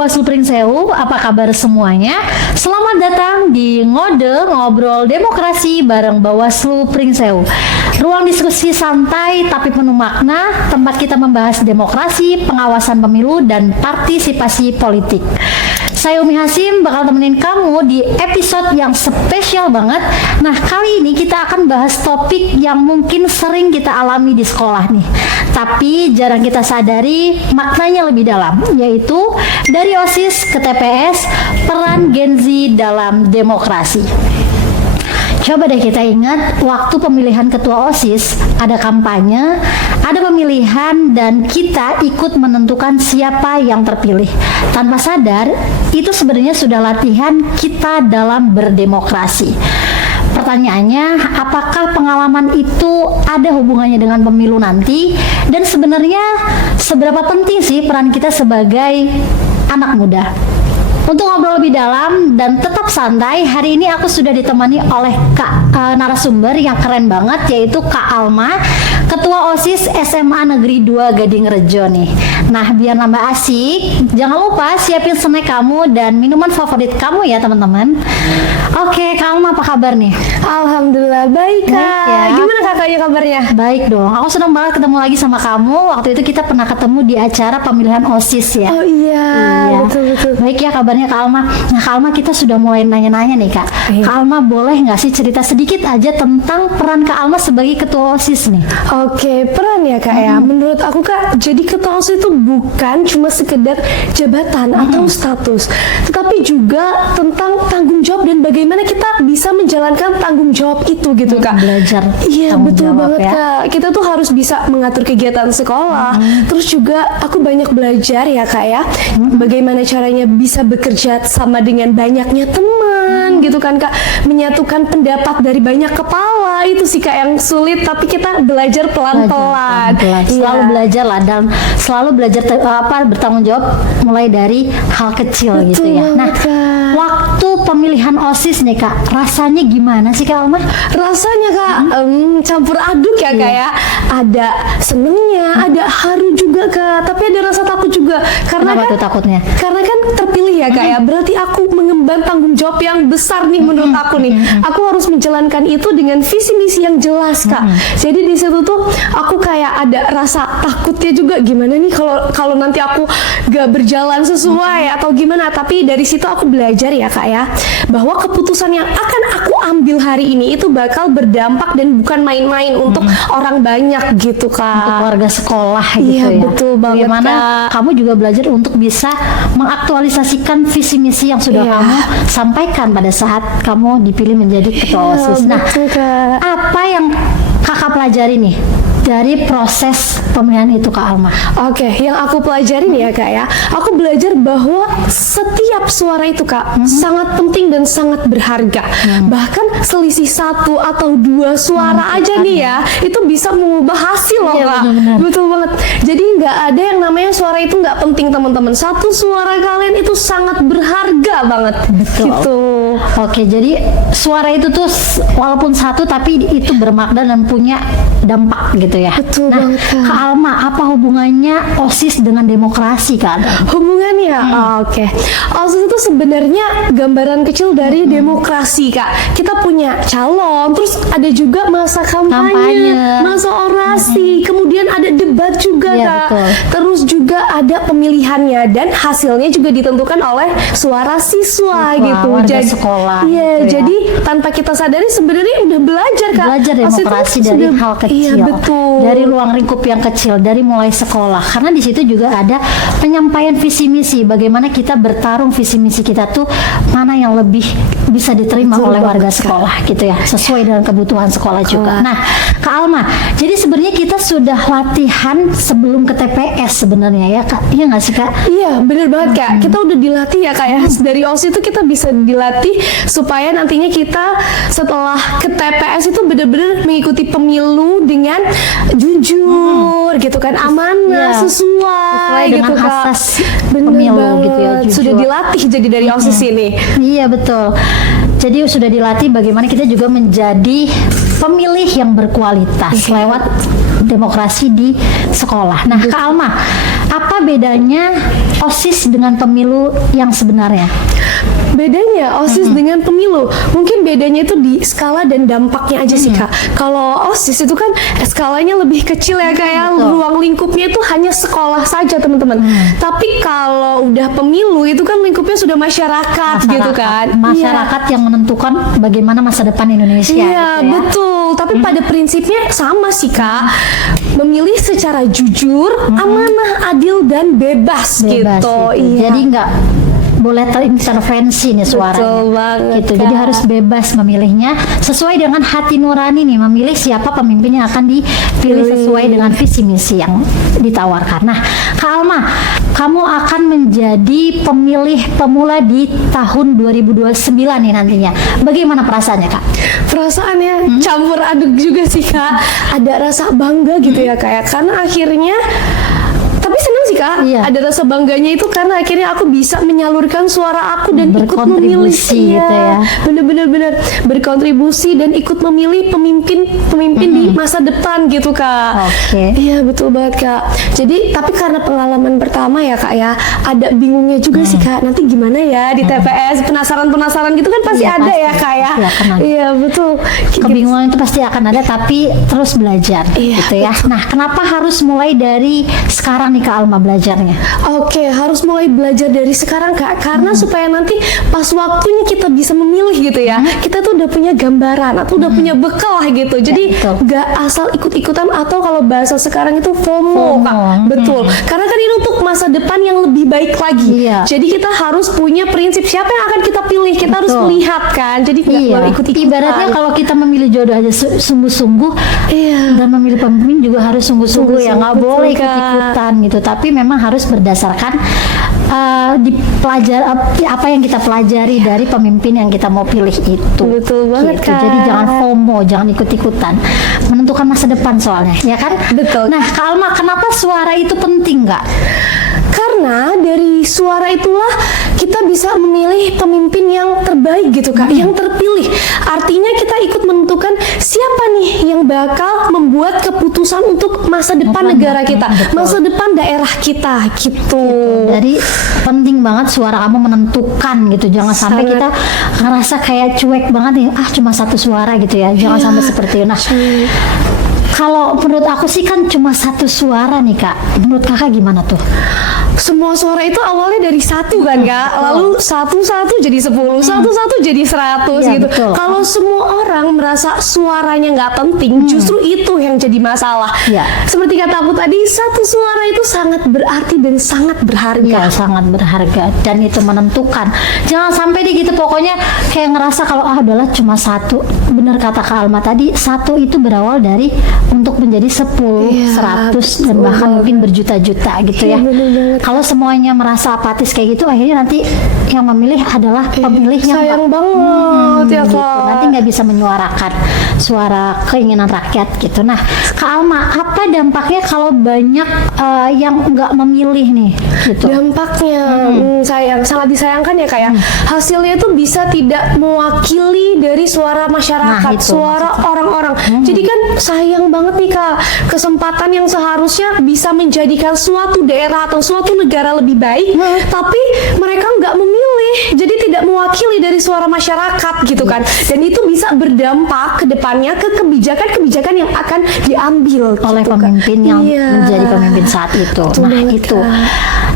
Bawaslu Pringsewu, apa kabar semuanya? Selamat datang di Ngode Ngobrol Demokrasi bareng Bawaslu Pringsewu. Ruang diskusi santai tapi penuh makna, tempat kita membahas demokrasi, pengawasan pemilu, dan partisipasi politik. Saya Umi Hasim bakal temenin kamu di episode yang spesial banget. Nah, kali ini kita akan bahas topik yang mungkin sering kita alami di sekolah nih, tapi jarang kita sadari maknanya lebih dalam, yaitu dari OSIS ke TPS, peran Gen Z dalam demokrasi. Coba deh kita ingat, waktu pemilihan ketua OSIS, ada kampanye, ada pemilihan, dan kita ikut menentukan siapa yang terpilih. Tanpa sadar, itu sebenarnya sudah latihan kita dalam berdemokrasi. Pertanyaannya, apakah pengalaman itu ada hubungannya dengan pemilu nanti? Dan sebenarnya seberapa penting sih peran kita sebagai anak muda? Untuk ngobrol lebih dalam dan tetap santai, hari ini aku sudah ditemani oleh narasumber yang keren banget, yaitu Kak Alma, Ketua OSIS SMA Negeri 2 Gading Rejo nih. Nah, biar nambah asik, jangan lupa siapin snack kamu dan minuman favorit kamu ya teman-teman. Oke, Kak Alma, apa kabar nih? Alhamdulillah baik, Kak. Baik, ya. Gimana kakaknya kabarnya? Baik dong, aku senang banget ketemu lagi sama kamu. Waktu itu kita pernah ketemu di acara pemilihan OSIS ya. Oh iya. Betul. Baik ya kabarnya Kak Alma. Nah, Kak Alma, kita sudah mulai nanya-nanya nih Kak. Iya. Kak Alma, boleh nggak sih cerita sedikit aja tentang peran Kak Alma sebagai ketua OSIS nih? Oke, peran ya Kak ya. Menurut aku Kak, jadi ketua OSIS itu bukan cuma sekedar jabatan atau status, tetapi juga tentang tanggung jawab dan bagaimana kita bisa menjalankan tanggung jawab itu gitu Kak. Belajar. Iya, tanggung betul jawab, banget ya. Kak. Kita tuh harus bisa mengatur kegiatan sekolah. Terus juga aku banyak belajar ya Kak ya. Bagaimana caranya bisa bekerja sama dengan banyaknya teman gitu kan Kak. Menyatukan pendapat dari banyak kepala, itu sih Kak yang sulit, tapi kita belajar pelan-pelan. Selalu belajar lah, dan selalu belajar bertanggung jawab mulai dari hal kecil gitu ya. Nah, Kak. waktu pemilihan OSIS nih Kak, rasanya gimana sih Kak Alma? Rasanya Kak campur aduk ya Kak ya. Ada senengnya, ada haru juga Kak, tapi ada rasa takut juga karena Kenapa kan tuh takutnya? karena kan terpilih ya Kak ya. Berarti aku mengemban tanggung jawab yang besar nih menurut aku nih. Aku harus menjalankan itu dengan visi misi yang jelas Kak. Jadi di situ tuh aku kayak ada rasa takutnya juga, gimana nih kalau nanti aku gak berjalan sesuai atau gimana. Tapi dari situ aku belajar ya Kak ya, bahwa keputusan yang akan aku ambil hari ini itu bakal berdampak dan bukan main-main untuk orang banyak gitu Kak. Untuk warga sekolah gitu Iya, ya. betul banget, Bagaimana Kak. kamu juga belajar untuk bisa mengaktualisasikan visi misi yang sudah Iya. kamu sampaikan pada saat kamu dipilih menjadi ketua Iya, OSIS. Nah, betul, Kak. apa yang kakak pelajari nih dari proses pemilihan itu Kak Alma? Oke, yang aku pelajarin ya Kak ya, aku belajar bahwa setiap suara itu Kak sangat penting dan sangat berharga. Bahkan selisih 1 atau 2 suara aja nih ya, itu bisa mengubah hasil loh Iya, Kak. benar-benar. Betul banget. Jadi nggak ada yang namanya suara itu nggak penting teman-teman. Satu suara kalian itu sangat berharga banget. Betul. Gitu. Oke, jadi suara itu tuh walaupun satu tapi itu bermakna dan punya dampak gitu ya. Betul Nah, banget, Kak. Kak Alma, apa hubungannya OSIS dengan demokrasi Kak? Hubungannya, oke. OSIS itu sebenarnya gambaran kecil dari demokrasi Kak. Kita punya calon, terus ada juga masa kampanye, masa orasi, kemudian ada debat juga Iya, Kak. betul. Terus juga ada pemilihannya dan hasilnya juga ditentukan oleh suara siswa gitu. Warga sekolah Iya, gitu ya. jadi tanpa kita sadari sebenarnya udah belajar Kak. Belajar OSIS itu demokrasi dari sudah- hal kecil, Iya, betul. dari ruang lingkup yang kecil, dari mulai sekolah. Karena di situ juga ada penyampaian visi misi, bagaimana kita bertarung visi misi kita tuh mana yang lebih bisa diterima Betul oleh warga banget, Kak. sekolah gitu ya, sesuai dengan kebutuhan sekolah juga. Nah, Kak Alma, jadi sebenarnya kita sudah latihan sebelum ke TPS sebenarnya ya Kak, iya nggak sih Kak? Iya, bener banget Kak. Kita udah dilatih ya Kak ya. Dari OSIS itu kita bisa dilatih supaya nantinya kita setelah ke TPS itu bener-bener mengikuti pemilu dengan jujur gitu kan, amanah, Iya. sesuai dengan gitu Kak. asas Bener pemilu banget. gitu ya, jujur. Sudah dilatih jadi dari OSIS ini. Iya betul. Jadi sudah dilatih bagaimana kita juga menjadi pemilih yang berkualitas lewat demokrasi di sekolah. Nah, Kak Alma, apa bedanya OSIS dengan pemilu yang sebenarnya? Bedanya OSIS dengan pemilu, mungkin bedanya itu di skala dan dampaknya aja sih Kak. Kalau OSIS itu kan skalanya lebih kecil ya, kayak ruang lingkupnya itu hanya sekolah saja teman-teman. Tapi kalau udah pemilu itu kan lingkupnya sudah masyarakat gitu kan. Masyarakat yang menentukan bagaimana masa depan Indonesia. Iya, gitu ya. betul. Tapi pada prinsipnya sama sih Kak. Memilih secara jujur, amanah, adil dan bebas gitu. Iya. Jadi nggak boleh terintervensi nih suaranya. Betul banget, gitu. Jadi Kak. harus bebas memilihnya sesuai dengan hati nurani nih, memilih siapa pemimpin yang akan dipilih sesuai dengan visi misi yang ditawarkan. Nah, Kak Alma, kamu akan menjadi pemilih pemula di tahun 2029 nih nantinya. Bagaimana perasaannya, Kak? Perasaannya campur aduk juga sih Kak. Ada rasa bangga gitu ya Kak ya. Karena akhirnya, tapi senang sih Kak. Iya. Ada rasa bangganya itu karena akhirnya aku bisa menyalurkan suara aku dan ikut memilih. Berkontribusi gitu ya. Bener-bener berkontribusi dan ikut memilih pemimpin di masa depan gitu Kak. Oke. Iya betul banget Kak. Jadi tapi karena pengalaman pertama ya Kak ya, ada bingungnya juga sih Kak. Nanti gimana ya di TPS, penasaran gitu kan pasti Iya, ada pasti. ya Kak ya. Pasti akan ada. Iya betul. Kebingungan itu pasti akan ada, tapi terus belajar Iya, gitu ya. Nah, kenapa harus mulai dari sekarang nih Kak Alma belajarnya? Oke, harus mulai belajar dari sekarang Kak, karena supaya nanti pas waktunya kita bisa memilih gitu ya, kita tuh udah punya gambaran atau udah punya bekal lah gitu. Jadi betul. nggak asal ikut-ikutan atau kalau bahasa sekarang itu FOMO, Kak. Betul. Karena kan ini untuk masa depan yang lebih baik lagi. Iya. Jadi kita harus punya prinsip siapa yang akan kita pilih. Kita harus Betul. melihat kan. Jadi nggak Iya, boleh ikut-ikutan. ibaratnya kalau kita memilih jodoh aja sungguh-sungguh, Iya. dan memilih pemimpin juga harus sungguh-sungguh ya, nggak Sungguh-sungguh, boleh Kak. ikut-ikutan gitu. Tapi memang harus berdasarkan apa yang kita pelajari dari pemimpin yang kita mau pilih itu. Betul banget, Gitu. Kak. Jadi jangan FOMO, jangan ikut-ikutan. Menentukan masa depan soalnya, ya kan? Betul. Nah, Kak Alma, kenapa suara itu penting, Kak? Karena dari suara itulah kita bisa memilih pemimpin yang terbaik gitu Kak, yang terpilih. Artinya kita ikut menentukan siapa nih yang bakal membuat keputusan untuk masa depan negara kita, masa depan daerah kita gitu. Jadi penting banget suara kamu menentukan gitu. Jangan sampai Sangat. kita ngerasa kayak cuek banget nih, cuma satu suara gitu ya. Jangan sampai seperti itu. Nah, kalau menurut aku sih kan cuma satu suara nih Kak. Menurut Kakak gimana tuh? Semua suara itu awalnya dari satu kan Kak, lalu satu-satu jadi 10, satu-satu jadi 100 Iya, gitu. betul. Kalau semua orang merasa suaranya nggak penting, justru itu yang jadi masalah. Iya. Seperti kata aku tadi, satu suara itu sangat berarti dan sangat berharga. Ya, sangat berharga dan itu menentukan. Jangan sampai deh gitu pokoknya kayak ngerasa kalau adalah cuma satu. Benar kata Kak Alma tadi, satu itu berawal dari untuk menjadi 10, Iya, 100 dan betul bahkan banget. mungkin berjuta-juta gitu Iya, ya. bener banget. Kalau semuanya merasa apatis kayak gitu, akhirnya nanti yang memilih adalah pemilih yang Sayang banget ya gitu. Kak. Nanti nggak bisa menyuarakan suara keinginan rakyat gitu. Nah, Kak Alma, apa dampaknya kalau banyak yang nggak memilih nih gitu? Dampaknya sayang, sangat disayangkan ya Kak ya. Hasilnya itu bisa tidak mewakili dari suara masyarakat, Nah, itu suara orang-orang. Jadi kan sayang banget nih Kak, kesempatan yang seharusnya bisa menjadikan suatu daerah atau suatu negara lebih baik, tapi mereka nggak memilih, jadi tidak mewakili dari suara masyarakat gitu kan. Dan itu bisa berdampak ke depannya ke kebijakan-kebijakan yang akan diambil Oleh gitu, Kak. pemimpin yang Iya. menjadi pemimpin saat itu. Betul Nah, banget, itu. Kak.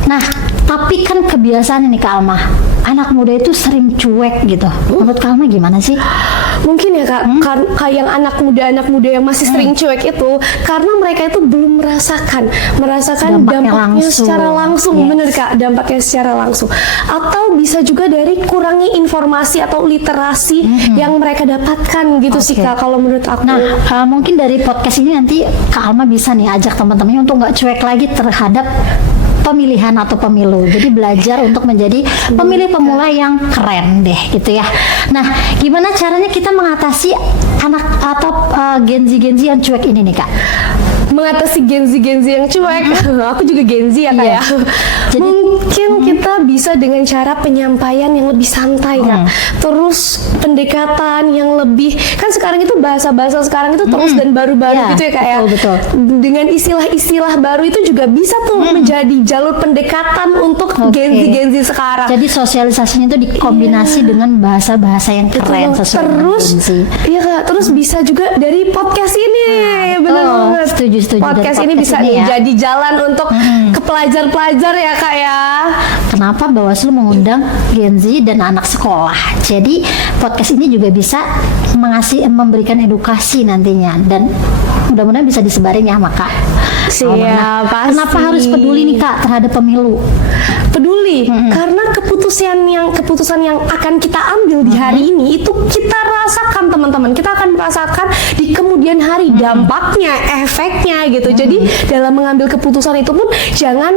Nah, tapi kan kebiasaan ini Kak Alma, anak muda itu sering cuek gitu. Menurut Kak Alma gimana sih? Mungkin ya Kak, kayak yang anak muda yang masih sering cuek itu karena mereka itu belum merasakan Dampaknya dampaknya langsung. secara langsung. Yes. Bener Kak, dampaknya secara langsung. Atau bisa juga dari kurangi informasi atau literasi yang mereka dapatkan gitu sih Oke. Kak, kalau menurut aku. Nah, mungkin dari podcast ini nanti Kak Alma bisa nih ajak teman-temannya untuk nggak cuek lagi terhadap pemilihan atau pemilu. Jadi belajar untuk menjadi pemilih pemula yang keren deh gitu ya. Nah, gimana caranya kita mengatasi anak atau Gen Z yang cuek ini nih Kak? Mengatasi Gen Z yang cuek. Aku juga Gen Z ya Kak Iya. ya. Jadi- Mungkin kita bisa dengan cara penyampaian yang lebih santai Kak. Terus pendekatan yang lebih, kan sekarang itu bahasa-bahasa sekarang itu terus dan baru-baru gitu ya Kak ya. Betul. Dengan istilah-istilah baru itu juga bisa tuh menjadi jalur pendekatan untuk Gen Z sekarang. Jadi sosialisasinya itu dikombinasi dengan bahasa-bahasa yang keren sesuai terus dengan Gen Z. iya Kak, terus bisa juga dari podcast ini. Benar banget. Setuju. Podcast Dari ini bisa ini ya. jadi jalan untuk ke pelajar-pelajar ya Kak ya. Kenapa Bawaslu mengundang Gen Z dan anak sekolah? Jadi podcast ini juga bisa memberikan edukasi nantinya, dan mudah-mudahan bisa disebarin ya Kak. Siap, pasti. Kenapa harus peduli nih Kak terhadap pemilu? Peduli karena keputusan yang akan kita ambil di hari ini itu kita rasakan teman-teman. Kita akan merasakan di kemudian hari dampaknya, efeknya gitu. Jadi dalam mengambil keputusan itu pun jangan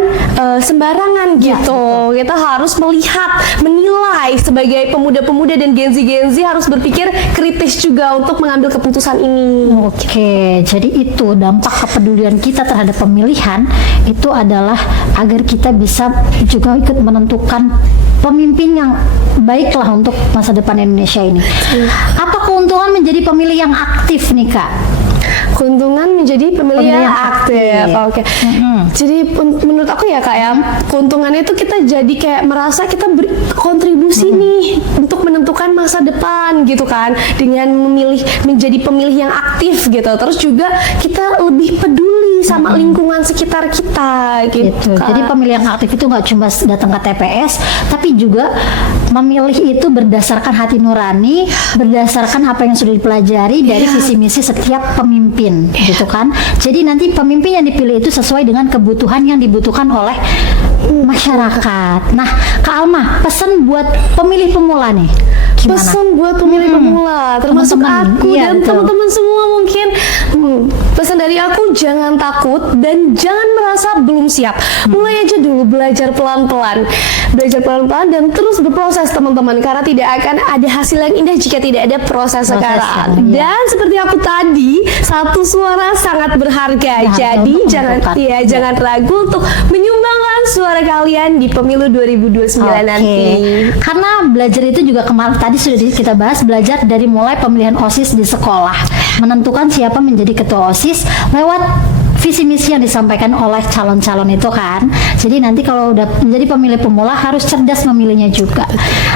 sembarangan gitu. Kita harus melihat, menilai sebagai pemuda-pemuda dan Gen Z harus berpikir kritis juga untuk mengambil keputusan ini. Oke, jadi itu dampak kepedulian kita terhadap pemilihan itu adalah agar kita bisa juga ikut menentukan pemimpin yang baiklah untuk masa depan Indonesia ini. Apa keuntungan menjadi pemilih yang aktif nih Kak? Keuntungan menjadi pemilih yang aktif. Oke. Jadi menurut aku ya Kak ya, keuntungannya itu kita jadi kayak merasa kita berkontribusi nih untuk menentukan masa depan gitu kan, dengan menjadi pemilih yang aktif gitu. Terus juga kita lebih peduli sama lingkungan sekitar kita gitu. Jadi pemilih yang aktif itu nggak cuma datang ke TPS, tapi juga memilih itu berdasarkan hati nurani, berdasarkan apa yang sudah dipelajari dari visi misi setiap pemimpin, gitu kan. Jadi nanti pemimpin yang dipilih itu sesuai dengan kebutuhan yang dibutuhkan oleh masyarakat. Nah, Kak Alma, pesan buat pemilih pemula nih. Gimana? Pesan buat pemilih pemula, termasuk Teman-teman. aku Iya, dan betul. teman-teman semua mungkin. Pesan dari aku, jangan takut dan jangan merasa belum siap. Mulai aja dulu, belajar pelan-pelan dan terus berproses teman-teman, karena tidak akan ada hasil yang indah jika tidak ada proses sekarang. Iya. Dan seperti aku tadi, satu suara sangat berharga. Jadi jangan ragu untuk menyumbangkan suara kalian di pemilu 2029 nanti. Karena belajar itu juga kemarin tadi sudah kita bahas, belajar dari mulai pemilihan OSIS di sekolah, menentukan siapa menjadi ketua OSIS lewat visi misi yang disampaikan oleh calon-calon itu kan. Jadi nanti kalau udah menjadi pemilih pemula harus cerdas memilihnya juga.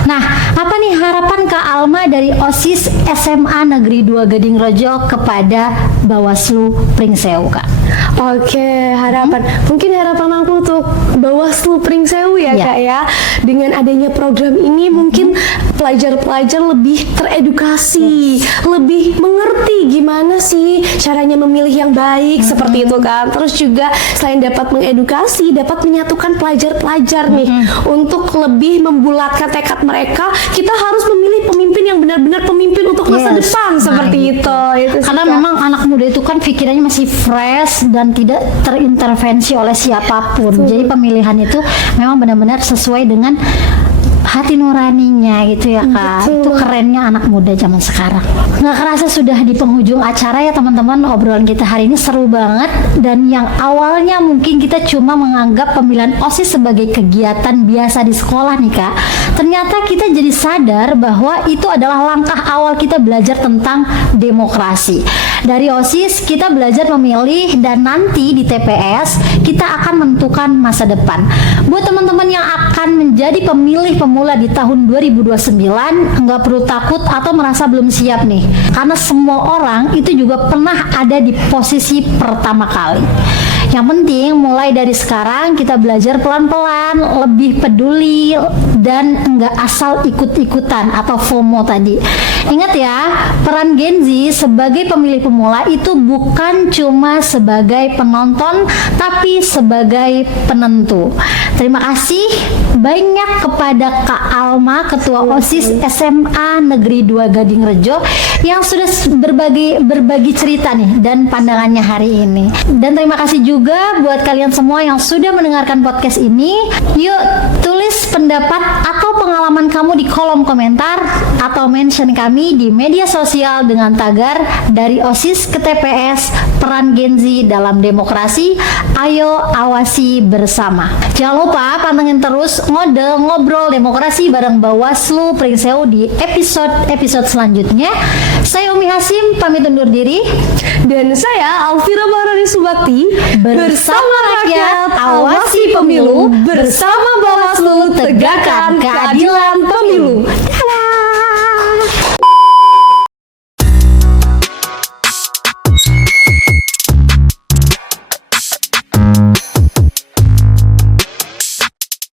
Nah, apa nih harapan Kak Alma dari OSIS SMA Negeri 2 Gading Rejo kepada Bawaslu Pringsewu Kak? Oke, mungkin harapan aku untuk Bawaslu Pringsewu ya Kak ya, dengan adanya program ini mungkin pelajar-pelajar lebih teredukasi, lebih mengerti gimana sih caranya memilih yang baik seperti itu kan. Terus juga selain dapat mengedukasi, dapat menyatukan pelajar-pelajar nih untuk lebih membulatkan tekad mereka. Kita harus memilih pemimpin yang benar-benar pemimpin untuk masa depan seperti itu. Karena memang anak muda itu kan pikirannya masih fresh dan tidak terintervensi oleh siapapun. Jadi pemilihan itu memang benar-benar sesuai dengan hati nuraninya gitu ya Kak. Itu kerennya anak muda zaman sekarang. Nggak kerasa sudah di penghujung acara ya teman-teman. Obrolan kita hari ini seru banget, dan yang awalnya mungkin kita cuma menganggap pemilihan OSIS sebagai kegiatan biasa di sekolah nih Kak, ternyata kita jadi sadar bahwa itu adalah langkah awal kita belajar tentang demokrasi. Dari OSIS kita belajar memilih, dan nanti di TPS kita akan menentukan masa depan. Buat teman-teman yang akan menjadi pemilih pemula di tahun 2029, nggak perlu takut atau merasa belum siap nih, karena semua orang itu juga pernah ada di posisi pertama kali. Yang penting mulai dari sekarang kita belajar pelan-pelan, lebih peduli, dan nggak asal ikut-ikutan atau FOMO tadi. Ingat ya, peran Gen Z sebagai pemilih pemula itu bukan cuma sebagai penonton, tapi sebagai penentu. Terima kasih banyak kepada Kak Alma, Ketua OSIS SMA Negeri 2 Gading Rejo, yang sudah berbagi cerita nih dan pandangannya hari ini. Dan terima kasih juga buat kalian semua yang sudah mendengarkan podcast ini. Yuk tulis pendapat atau pengalaman pengalaman kamu di kolom komentar atau mention kami di media sosial dengan tagar dari OSIS ke TPS, peran Gen Z dalam demokrasi, ayo awasi bersama. Jangan lupa pantengin terus Ngode Ngobrol Demokrasi bareng Bawaslu Pringsewu di episode selanjutnya. Saya Umi Hasim pamit undur diri, Dan saya Alvira Maharani Subakti, bersama rakyat awasi pemilu, bersama Bawaslu tegakkan keadilan.